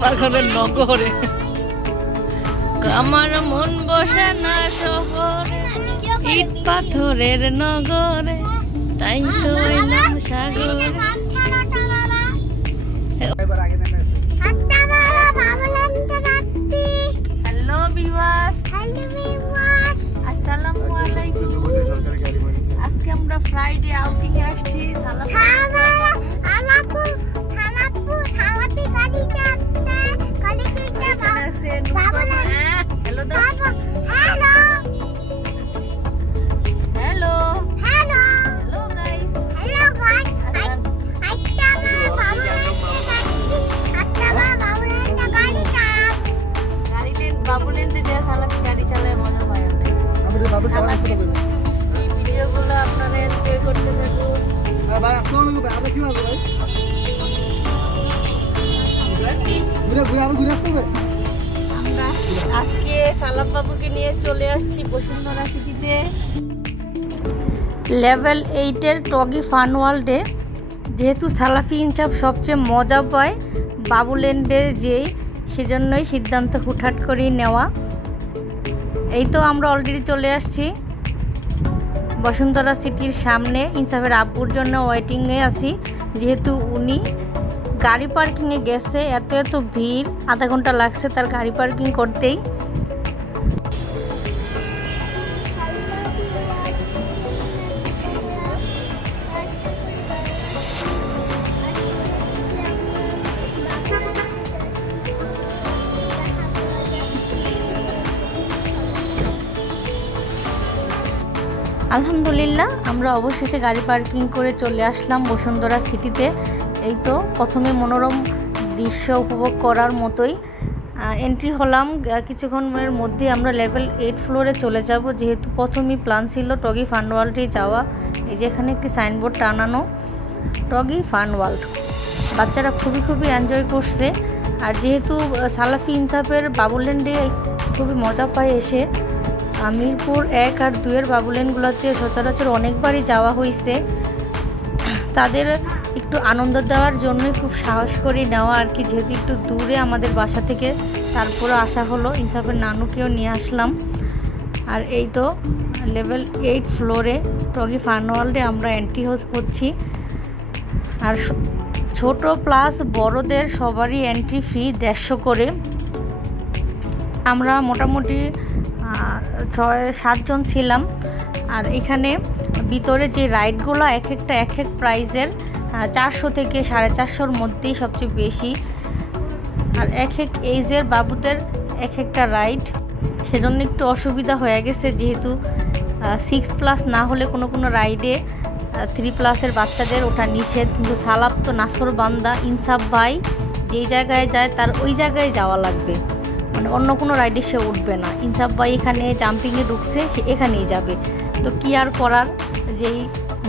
পাগলের নগরে আমার মন বসে না শহরে ইট পাথরের নগরে তাই তো এলাম সাগরে। হ্যালো ভিউয়ার্স, আসসালামু আলাইকুম। আজকে আমরা ফ্রাইডে আউটিং এ আসছি। বাবুলেন্ডে যে সালাফি গাড়ি চালায় মজা পায় অনেক। সালাফি ভিডিওগুলো আপনারা এনজয় করতে থাকুন। ভাই আসসালামু আলাইকুম, আপনি কি হবে ভাই? আমরা আজকে সালাফ বাবুকে নিয়ে চলে আসছি বসুন্ধরা সিটিতে লেভেল 8 এর টগি ফান ওয়ার্ল্ডে। যেহেতু সালাফি ইনসাফ সবচেয়ে মজা পায় বাবুল্যান্ডে যেয়ে, সেজন্যই সিদ্ধান্ত হুটহাট করেই নেওয়া। এই তো আমরা অলরেডি চলে আসছি বসুন্ধরা সিটির সামনে। ইনসাফের আব্বুর জন্য ওয়েটিংয়ে আছি, যেহেতু উনি গাড়ি পার্কিংয়ে গেছে। এত ভিড়, আধা ঘন্টা লাগছে তার গাড়ি পার্কিং করতেই। আলহামদুলিল্লাহ আমরা অবশেষে গাড়ি পার্কিং করে চলে আসলাম বসুন্ধরা সিটিতে। এই তো প্রথমে মনোরম দৃশ্য উপভোগ করার মতোই এন্ট্রি হলাম। কিছুক্ষণের মধ্যে আমরা লেভেল 8 ফ্লোরে চলে যাব, যেহেতু প্রথমেই প্ল্যান ছিল টগি ফান ওয়ার্ল্ডে যাওয়া। এই যে এখানে একটি সাইনবোর্ড টানানো, টগি ফান ওয়ার্ল্ড। বাচ্চারা খুবই এনজয় করছে। আর যেহেতু সালাফি ইনসাফের বাবুল্যান্ডে খুবই মজা পায় এসে, মিরপুর 1 আর 2 এর বাবুল্যান্ডগুলোতে সচরাচর অনেকবারই যাওয়া হয়েছে। তাদের একটু আনন্দ দেওয়ার জন্যই খুব সাহস করে নেওয়া আর কি, যেহেতু একটু দূরে আমাদের বাসা থেকে। তারপরে আসা হলো, ইনসাফের নানুকেও নিয়ে আসলাম। আর এই তো লেভেল 8 ফ্লোরে টগি ফান ওয়ার্ল্ডে আমরা এন্ট্রি হচ্ছি। আর ছোট প্লাস বড়দের সবারই এন্ট্রি ফি 150 করে। আমরা মোটামুটি 6-7 জন ছিলাম। আর এখানে ভিতরে যে রাইডগুলো এক এক প্রাইজের, 400 থেকে 450-র মধ্যেই সবচেয়ে বেশি। আর এক এইজের বাবুদের একটা রাইড, সেজন্য একটু অসুবিধা হয়ে গেছে, যেহেতু 6+ না হলে কোনো রাইডে 3+এর বাচ্চাদের ওঠা নিষেধ। কিন্তু সালাফ তো নাসরবান্দা, ইনসাফ ভাই যেই জায়গায় যায় তার ওই জায়গায় যাওয়া লাগবে, মানে অন্য কোনো রাইডে সে উঠবে না। ইনসাফ ভাই এখানে জাম্পিংয়ে ঢুকছে, সে এখানেই যাবে। তো কি আর করার, যেই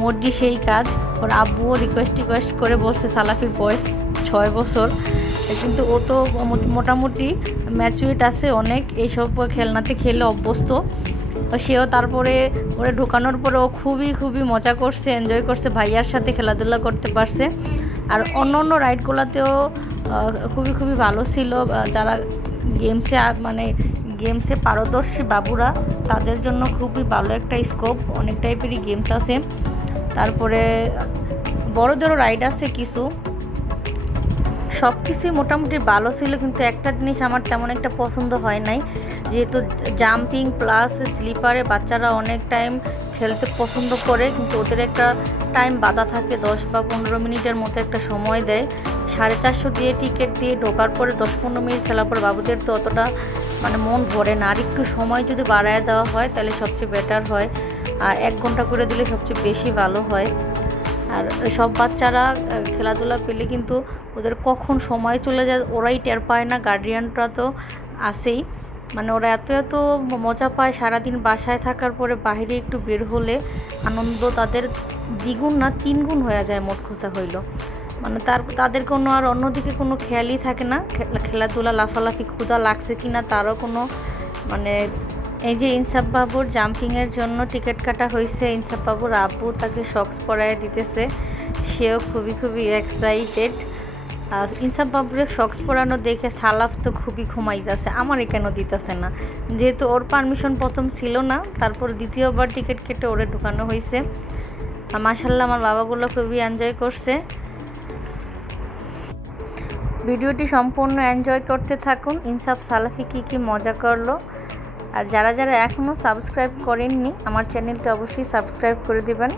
মর্জি সেই কাজ। ওর আব্বুও রিকোয়েস্ট করে বলছে, সালাফির বয়স 6 বছর, কিন্তু ও তো মোটামুটি ম্যাচুরেট আছে অনেক, এইসব খেলনাতে খেলে অভ্যস্ত। সেও তারপরে ওরা ঢোকানোর পরে ও খুবই মজা করছে, এনজয় করছে, ভাইয়ার সাথে খেলাধুলা করতে পারছে। আর অন্য রাইডগুলোতেও খুবই ভালো ছিল। যারা গেমসে পারদর্শী বাবুরা, তাদের জন্য খুবই ভালো একটা স্কোপ, অনেক টাইপেরই গেমস আছে। তারপরে বড়দেরও রাইড আছে কিছু, সব কিছুই মোটামুটি ভালো ছিল। কিন্তু একটা জিনিস আমার তেমন একটা পছন্দ হয় নাই, যেহেতু জাম্পিং প্লাস স্লিপারে বাচ্চারা অনেক টাইম খেলতে পছন্দ করে, কিন্তু ওদের একটা টাইম বাধা থাকে, 10 বা 15 মিনিটের মতো একটা সময় দেয়। 450 দিয়ে টিকিট দিয়ে ঢোকার পরে 10-15 মিনিট খেলার পর বাবুদের তো অতটা মন ভরে না। আর একটু সময় যদি বাড়ায় দেওয়া হয় তাহলে সবচেয়ে বেটার হয়। আর 1 ঘন্টা করে দিলে সবচেয়ে বেশি ভালো হয়। আর সব বাচ্চারা খেলাধুলা পেলে কিন্তু ওদের কখন সময় চলে যায় ওরাই টের পায় না। গার্ডিয়ানরা তো আছেই, ওরা এত মজা পায় সারাদিন বাসায় থাকার পরে বাইরে একটু বের হলে আনন্দ তাদের দ্বিগুণ না 3 গুণ হয়ে যায়। মোট কথা হইল তাদের কোনো আর অন্যদিকে কোনো খেয়ালই থাকে না, খেলাধুলা লাফালাফি, ক্ষুধা লাগছে কি না তারও কোনো এই যে ইনসাফ বাবুর জাম্পিংয়ের জন্য টিকিট কাটা হয়েছে। ইনসাফ বাবুর আব্বু তাকে শক্স পরায় দিতেছে, সেও খুবই এক্সাইটেড। ইনসাফ বাবুরে শক্স পরানো দেখে সালাফ তো খুবই ঘুমাইতেছে, আমারই কেন দিতেছে না, যেহেতু ওর পারমিশন প্রথম ছিল না, তারপর দ্বিতীয়বার টিকিট কেটে ওরে ঢুকানো হয়েছে। মাশাআল্লাহ আমার বাবাগুলো খুবই এনজয় করছে। ভিডিওটি সম্পূর্ণ এনজয় করতে থাকুন। ইনসাফ সালাফি কি মজা করলো। আর যারা যারা এখনও সাবস্ক্রাইব করেননি আমার চ্যানেলটা অবশ্যই সাবস্ক্রাইব করে দিবেন।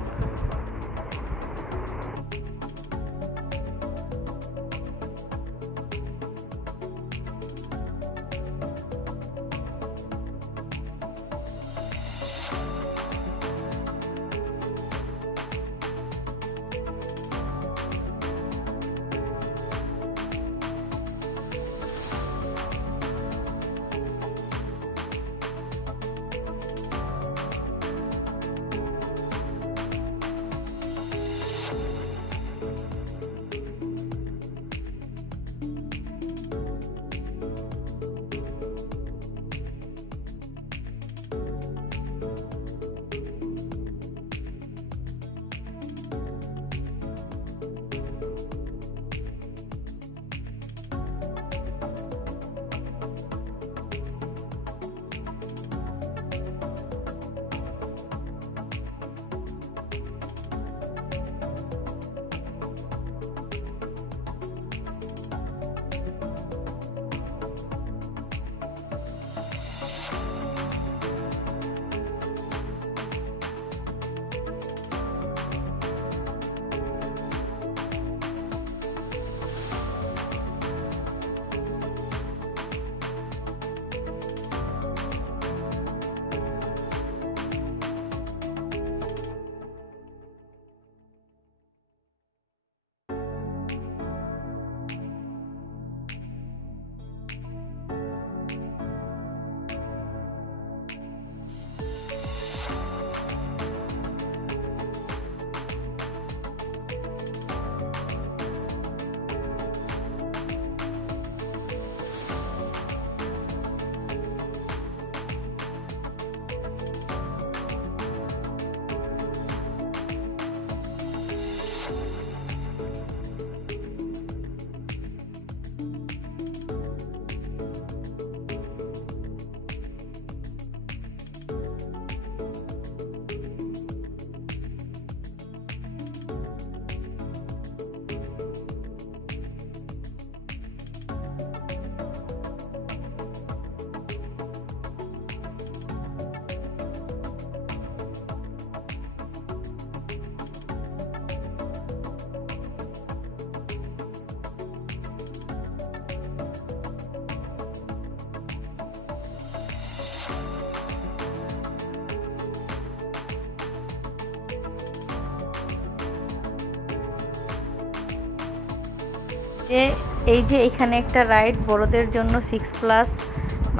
এই যে এখানে একটা রাইড বড়দের জন্য 6+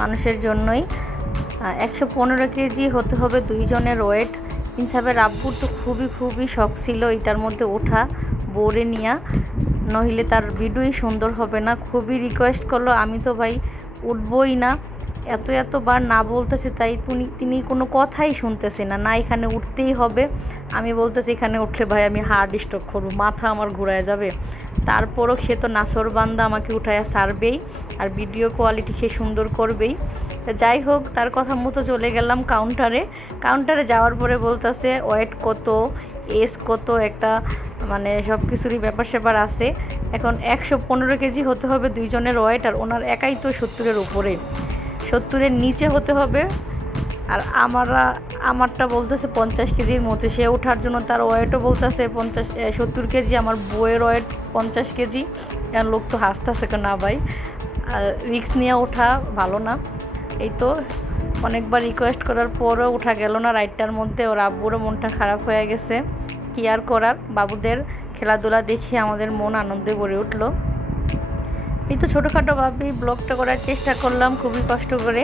মানুষের জন্যই 115 কেজি হতে হবে 2 জনের ওয়েট। ইনসাফের আব্বুর তো খুবই শখ ছিল এটার মধ্যে ওঠা বোরে নিয়া, নইলে তার ভিডিওই সুন্দর হবে না। খুবই রিকোয়েস্ট করলো, আমি তো ভাই উঠবই না, এতবার না বলতেছে, তাই তিনি কোনো কথাই শুনতেছে না এখানে উঠতেই হবে। আমি বলতেছি এখানে উঠলে ভাই আমি হার্ট স্ট্রোক করবো, মাথা আমার ঘুরায় যাবে। তারপরও সে তো নাসর বান্দা, আমাকে উঠায়া সারবেই আর ভিডিও কোয়ালিটি সে সুন্দর করবেই। যাই হোক, তার কথা মতো চলে গেলাম কাউন্টারে যাওয়ার পরে বলতেছে ওয়েট কত, এজ কত, একটা মানে সব কিছুরই ব্যাপার আছে। এখন 115 কেজি হতে হবে 2 জনের ওয়েট, আর ওনার একাই তো 70-এর উপরে, 70-এর নিচে হতে হবে। আর আমারটা বলতেছে 50 কেজির মধ্যে, সে ওঠার জন্য তার ওয়েটও বলতেছে 70 কেজি, আমার বউয়ের ওয়েট 50 কেজি। এখন লোক তো হাসতেছে না ভাই, রিস্ক নিয়ে ওঠা ভালো না। এই তো অনেকবার রিকোয়েস্ট করার পরও ওঠা গেল না রাইডটার মধ্যে। ওর আব্বুরও মনটা খারাপ হয়ে গেছে, কি আর করার। বাবুদের খেলাধুলা দেখে আমাদের মন আনন্দে ভরে উঠলো। এই তো ছোটোখাটোভাবেই ব্লগটা করার চেষ্টা করলাম খুবই কষ্ট করে।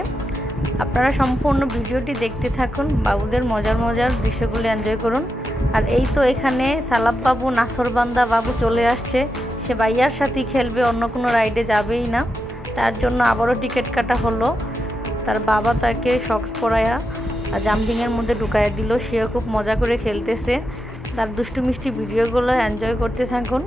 আপনারা সম্পূর্ণ ভিডিওটি দেখতে থাকুন, বাবুদের মজার দৃশ্যগুলো এনজয় করুন। আর এই তো এখানে সালাফ বাবু, নাসরবান্দা বাবু চলে আসছে, সে ভাইয়ার সাথেই খেলবে, অন্য কোনো রাইডে যাবেই না। তার জন্য আবারও টিকিট কাটা হলো। তার বাবা তাকে শক্স পরায়া জাম্পিংয়ের মধ্যে ঢুকাইয়া দিল, সেও খুব মজা করে খেলতেছে। তার দুষ্টু মিষ্টি ভিডিওগুলো এনজয় করতে থাকুন।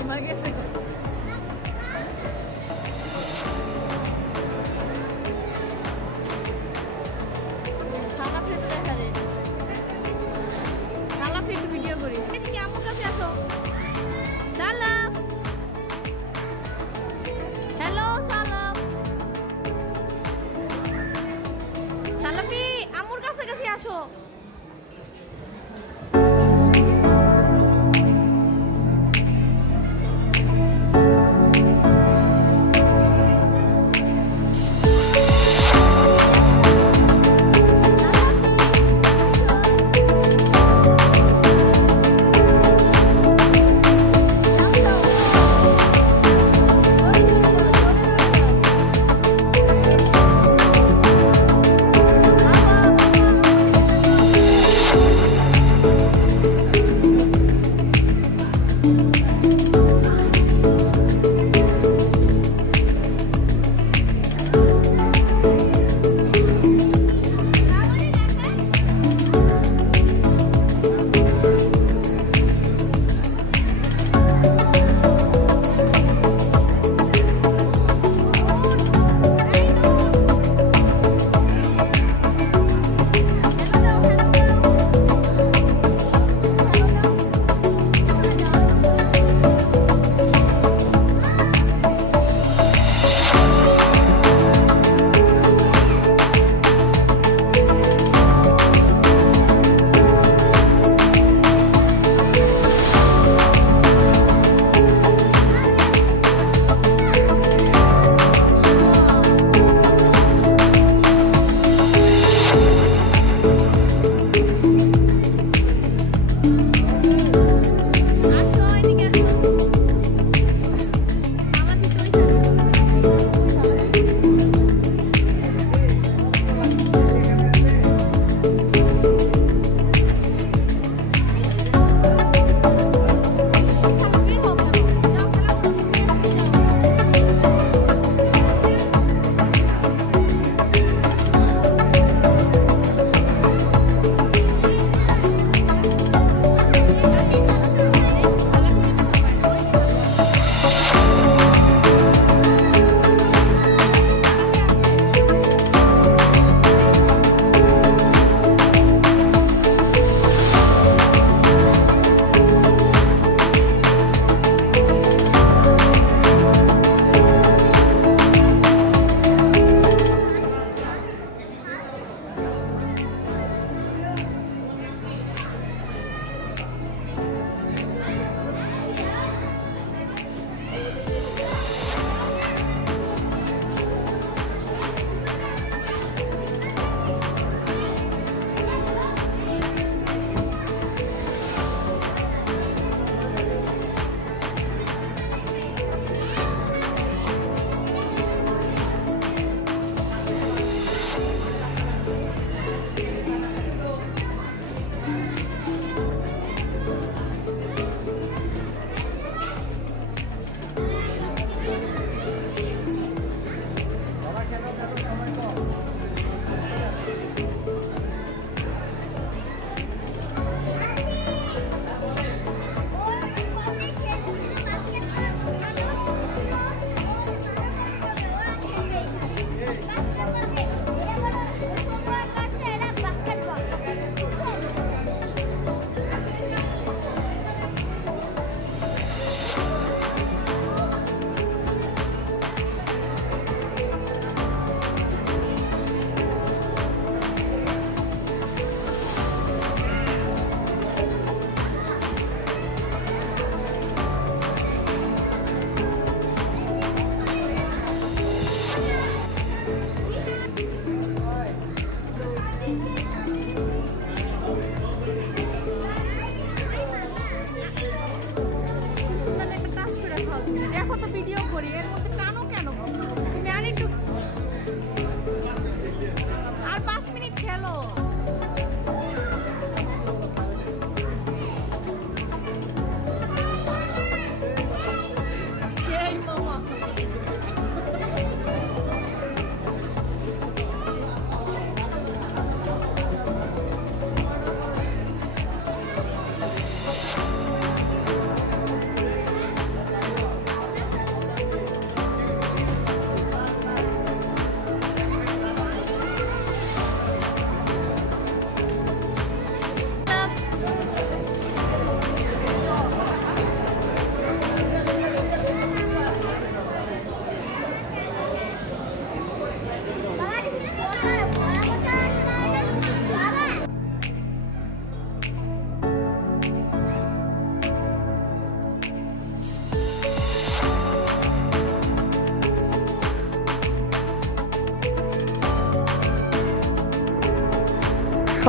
সাইমা গেছে সালাফি তো দেখা যায় সালাফি একটু ভিডিও করি এদিকে আমার কাছে আসো সালাফ হ্যালো সালাফ সালাফি আমুর কাছে কাছে আসো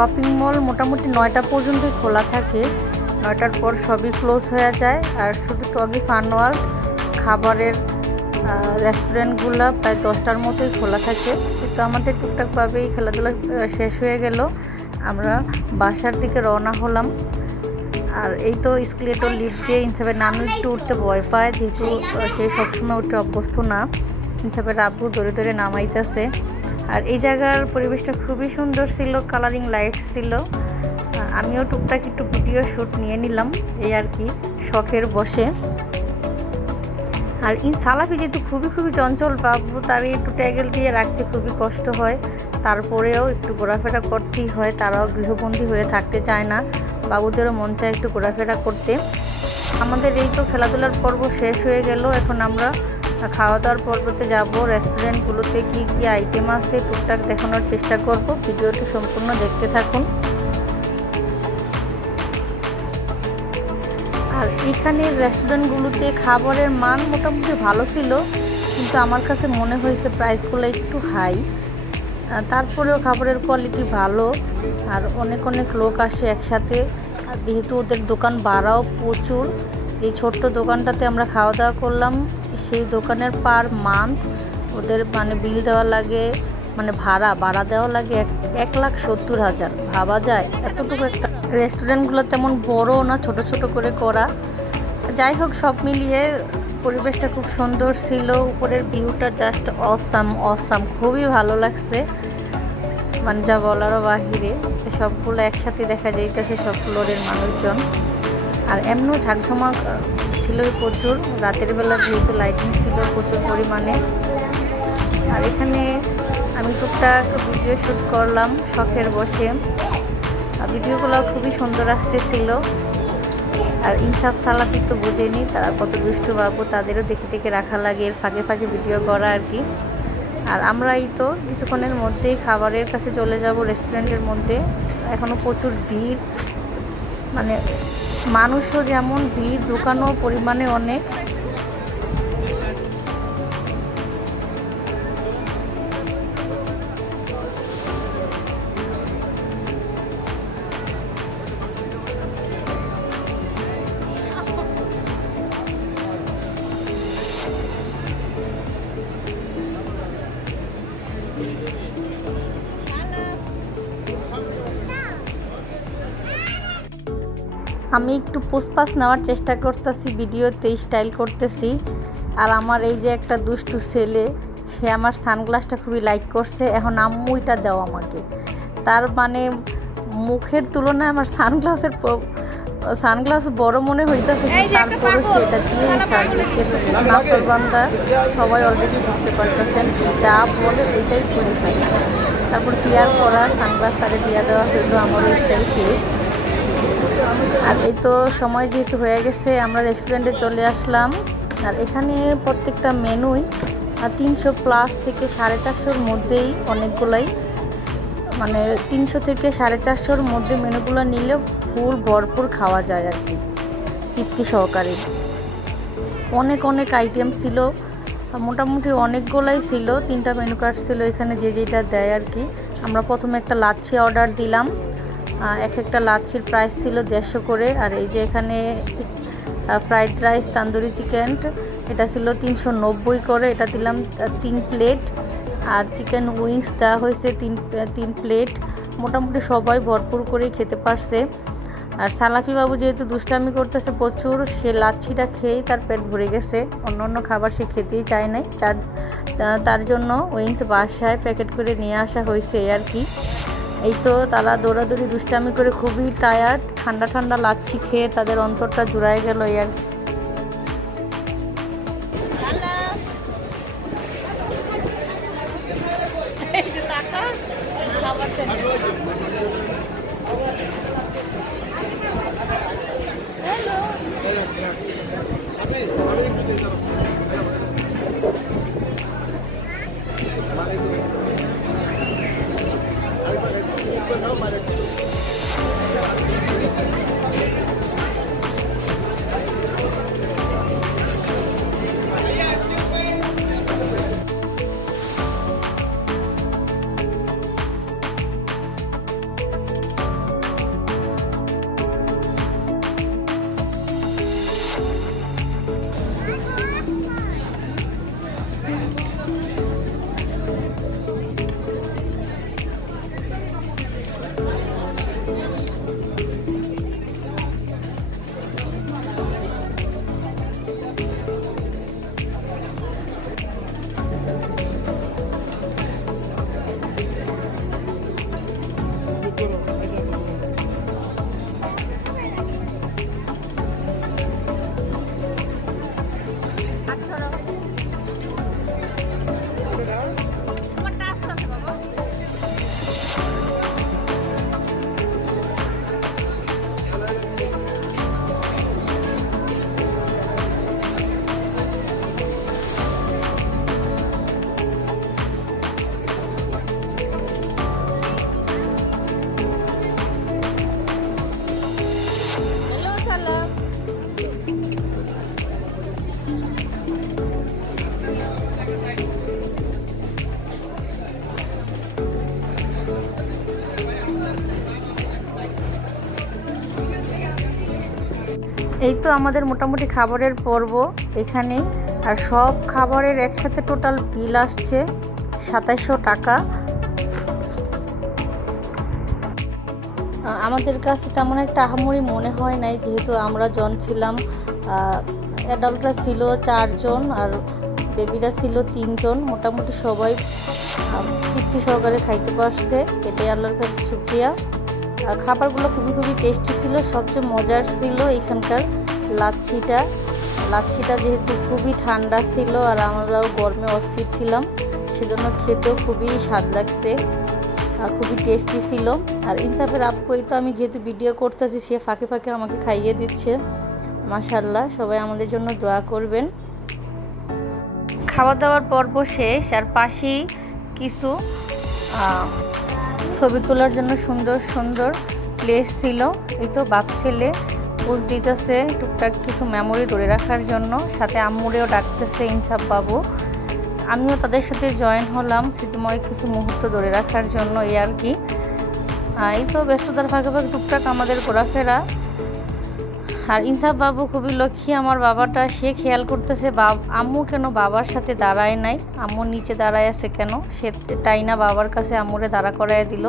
শপিং মল মোটামুটি 9টা পর্যন্তই খোলা থাকে, 9টার পর সবই ক্লোজ হয়ে যায়। আর শুধু টগি ফান ওয়ার্ল্ড খাবারের রেস্টুরেন্টগুলো প্রায় 10টার মতোই খোলা থাকে। কিন্তু আমাদের টুকটাকভাবেই খেলাধুলা শেষ হয়ে গেল, আমরা বাসার দিকে রওনা হলাম। আর এই তো স্কেলেটর লিফট দিয়ে ইনসাফের নানু একটু উঠতে ভয় পায়, যেহেতু সে সবসময় উঠতে অভ্যস্ত না। ইনসাফের আব্বু ধরে ধরে নামাইতেছে। আর এই জায়গার পরিবেশটা খুবই সুন্দর ছিল, কালারিং লাইট ছিল। আমিও টুকটাক একটু ভিডিও শ্যুট নিয়ে নিলাম, এই আর কি শখের বসে। আর সালাফি যেহেতু খুবই চঞ্চল বাবু, তার একটু ট্যাগেল দিয়ে রাখতে খুবই কষ্ট হয়, তারপরেও একটু ঘোরাফেরা করতেই হয়। তারাও গৃহবন্দী হয়ে থাকতে চায় না, বাবুদেরও মন চায় একটু ঘোরাফেরা করতে। আমাদের এই তো খেলাধুলার পর্ব শেষ হয়ে গেল, এখন আমরা খাওয়া দাওয়ার পর্বতে যাব। রেস্টুরেন্টগুলোতে কি কি আইটেম আছে টুকটাক দেখানোর চেষ্টা করব, ভিডিওটি সম্পূর্ণ দেখতে থাকুন। আর এখানের রেস্টুরেন্টগুলোতে খাবারের মান মোটামুটি ভালো ছিল, কিন্তু আমার কাছে মনে হয়েছে প্রাইসগুলো একটু হাই। তারপরেও খাবারের কোয়ালিটি ভালো, আর অনেক লোক আসে একসাথে। আর যেহেতু ওদের দোকান ভাড়াও প্রচুর, এই ছোট্ট দোকানটাতে আমরা খাওয়া দাওয়া করলাম, সেই দোকানের পার মান্থ ওদের মানে বিল দেওয়া লাগে, মানে ভাড়া দেওয়া লাগে 1,70,000। ভাবা যায় এতটুকু একটা রেস্টুরেন্টগুলো তেমন বড় না, ছোট করে করা। যাই হোক, সব মিলিয়ে পরিবেশটা খুব সুন্দর ছিল, উপরের ভিউটা জাস্ট অসাম, খুবই ভালো লাগছে, মানে যা বলারও বাহিরে। সবগুলো একসাথে দেখা যাইতেছে, সব ফ্লোরের মানুষজন। আর এমনও ঝাঁকঝমাক ছিল প্রচুর, রাতের বেলা যেহেতু লাইটিং ছিল প্রচুর পরিমাণে। আর এখানে আমি টুকটাক ভিডিও শ্যুট করলাম শখের বসে, ভিডিওগুলো খুবই সুন্দর আসতেছিল। আর ইনসাফ সালাফি তো বোঝেনি তারা কত দুষ্টু বাবু, তাদেরও দেখে রাখা লাগে, এর ফাঁকে ভিডিও করা আর কি। আর আমরা এই তো কিছুক্ষণের মধ্যেই খাবারের কাছে চলে যাব রেস্টুরেন্টের মধ্যে। এখনও প্রচুর ভিড়, মানে মানুষও যেমন ভিড়, দোকানও পরিমাণে অনেক। আমি একটু পোস্টপাস নেওয়ার চেষ্টা করতেছি, ভিডিওতে স্টাইল করতেছি। আর আমার এই যে একটা দুষ্টু ছেলে, সে আমার সানগ্লাসটা খুবই লাইক করছে, এখন আম্মু এটা দাও আমাকে। তার মানে মুখের তুলনায় আমার সানগ্লাস বড় মনে হইতেছে, তারপরে সেটা দিয়েই সার্ভিস। সে তো খুব নাফরবান্দা, সবাই অলরেডি বুঝতে পারতেছেন, যা বলে ওইটাই করে থাকে। তারপর ক্লিয়ার করা সানগ্লাস তাকে দিয়ে দেওয়া হইলো, আমারও স্টাইল শেষ। আর এই তো সময় যেহেতু হয়ে গেছে, আমরা রেস্টুরেন্টে চলে আসলাম। আর এখানে প্রত্যেকটা মেনুই 300+ থেকে 450-র মধ্যেই, অনেকগুলাই মানে 300 থেকে 450-র মধ্যে মেনুগুলো নিলে ফুল ভরপুর খাওয়া যায় আর কি, তৃপ্তি সহকারে। অনেক আইটেম ছিল, মোটামুটি অনেকগুলাই ছিল, 3টা মেনু কার্ড ছিল এখানে, যেটা দেয় আর কি। আমরা প্রথমে একটা লাচ্ছি অর্ডার দিলাম, একটা লাচ্ছির প্রাইস ছিল 150 করে। আর এই যে এখানে ফ্রাইড রাইস তান্দুরি চিকেন, এটা ছিল 390 করে, এটা দিলাম 3 প্লেট। আর চিকেন উইংস দেওয়া হয়েছে 3 প্লেট। মোটামুটি সবাই ভরপুর করেই খেতে পারছে। আর সালাফি বাবু যেহেতু দুষ্টামি করতেছে প্রচুর, সে লাচ্ছিটা খেয়েই তার পেট ভরে গেছে, অন্য খাবার সে খেতেই চায় নাই। তার জন্য উইংস বাসায় প্যাকেট করে নিয়ে আসা হয়েছে আর কি। এই তো তারা দৌড়াদৌড়ি দুষ্টামি করে খুবই টায়ার্ড, ঠান্ডা লাচ্ছি খেয়ে তাদের অন্তরটা জুড়ায় গেল আর তো আমাদের মোটামুটি খাবারের পর্ব এখানে। আর সব খাবারের একসাথে টোটাল বিল আসছে 2700 টাকা। আমাদের কাছে তেমন একটা আহামরি মনে হয় নাই, যেহেতু আমরা জন ছিলাম, অ্যাডাল্টরা ছিল 4 জন আর বেবিরা ছিল 3 জন। মোটামুটি সবাই তৃপ্তি সহকারে খাইতে পারছে, এটাই আল্লাহর কাছে শুকরিয়া। খাবারগুলো খুবই টেস্টি ছিল। সবচেয়ে মজার ছিল এখানকার লাচ্ছিটা যেহেতু খুবই ঠান্ডা ছিল আর আমরাও গরমে অস্থির ছিলাম, সেজন্য খেতেও খুবই স্বাদ লাগছে, খুবই টেস্টি ছিল। আর ইনসাফের আপুই তো আমি যেহেতু ভিডিও করতেছি, সে ফাঁকে ফাঁকে আমাকে খাইয়ে দিচ্ছে। মাশাআল্লাহ, সবাই আমাদের জন্য দোয়া করবেন। খাওয়া দাওয়ার পর্ব শেষ, আর পাশেই কিছু ছবি তোলার জন্য সুন্দর প্লেস ছিল। এই তো বাপ ছেলে পোজ দিতেছে টুকটাক কিছু মেমোরি ধরে রাখার জন্য, সাথে আম্মুরেও ডাকতেছে ইনসাফ বাবু। আমিও তাদের সাথে জয়েন হলাম স্মৃতিময় কিছু মুহূর্ত ধরে রাখার জন্য, এই আর কি। এই তো ব্যস্ততার ফাঁকে টুকটাক আমাদের ঘোরাফেরা। আর ইনসাফ বাবু খুবই লক্ষ্মী আমার বাবাটা, সে খেয়াল করতেছে আম্মু কেন বাবার সাথে দাঁড়ায় নাই, আম্মু নিচে দাঁড়ায় আছে কেন, সে টাইনা বাবার কাছে আম্মুরে দাঁড়া করায় দিল।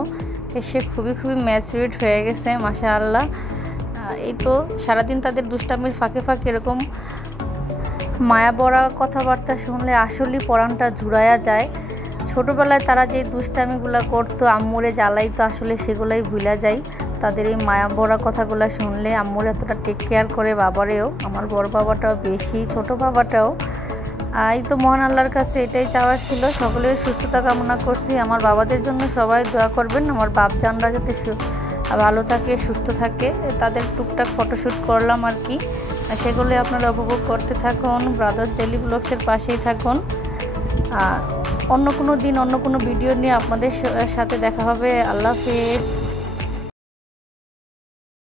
সে খুবই ম্যাচিউরড হয়ে গেছে মাশাআল্লাহ। এই তো সারাদিন তাদের দুষ্টামির ফাঁকে এরকম মায়া বড়া কথাবার্তা শুনলে আসলেই পরাণটা জুড়ায়া যায়। ছোটোবেলায় তারা যে দুষ্টামিগুলো করতো, আম্মুরে জ্বালাইতো, আসলে সেগুলোই ভুলা যায়। তাদের এই মায়া বড়া কথাগুলো শুনলে আম্মুর এতটা টেক কেয়ার করে বাবারেও, আমার বড় বাবাটাও বেশি, ছোট বাবাটাও। এই তো মহান আল্লাহর কাছে এটাই চাওয়ার ছিল। সকলের সুস্থতা কামনা করছি। আমার বাবাদের জন্য সবাই দোয়া করবেন, আমার বাপজানরা যাতে ভালো থাকে, সুস্থ থাকে। তাদের টুকটাক ফটোশ্যুট করলাম আর কি, সেগুলো আপনারা উপভোগ করতে থাকুন। ব্রাদার্স ডেইলি ব্লগসের পাশেই থাকুন। অন্য কোনো দিন অন্য কোনো ভিডিও নিয়ে আপনাদের সাথে দেখা হবে। আল্লাহ হাফেজ।